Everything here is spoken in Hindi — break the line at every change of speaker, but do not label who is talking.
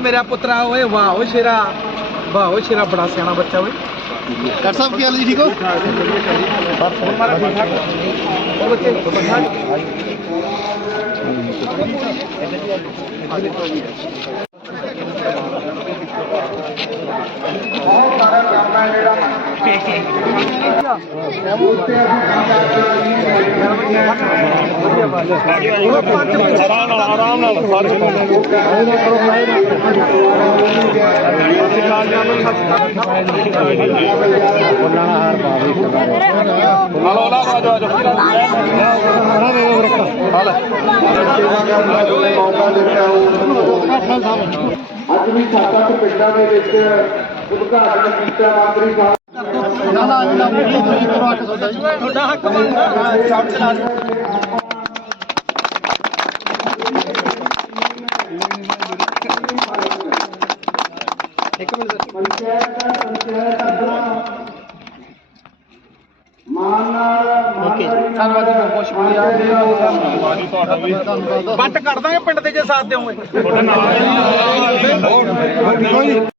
मेरा पुत्रा, ओए, वाह ओ शेरा। वाह ओ शेरा, बड़ा सियाना बच्चा, ओए।
डॉक्टर साहब, क्या हाल ठीक हो? ਹੋ
ਉਹ ਬੱਚੇ ਠੀਕ ਠਾਕ
ਆਰਾਮ ਨਾਲ ਸਾਰੇ ਹਲੋ ਲਾ ਆ ਜਾ
ਅੱਜ ਵੀ ਸਾਡਾ ਪਿੰਡਾਂ ਦੇ ਵਿੱਚ ਉਦਘਾਟਨ ਕੀਤਾ ਮੰਤਰੀ ਸਾਹਿਬ
ਤੁਹਾਡਾ ਜੀ
ਤੁਹਾਡਾ ਹੱਕ ਬਣਦਾ ਸਭ ਚਲਾ ਦੇ ਇੱਕ ਮਿੰਟ ਸਰ
ਪੰਚਾਇਤ ਦਾ ਪੰਚਾਇਤ ਅੰਦਰੋਂ ਮਾਨ ਨਾਲ
ਓਕੇ ਧੰਨਵਾਦ ਜੀ ਬਹੁਤ ਬਹੁਤ ਸ਼ੁਕਰੀਆ
ਤੁਹਾਡਾ ਵੀ
ਧੰਨਵਾਦ
ਬੱਟ ਕੱਢ ਦਾਂਗੇ ਪਿੰਡ ਦੇ ਜੇ ਸਾਥ ਦਿਓਗੇ
ਤੁਹਾਡੇ ਨਾਲ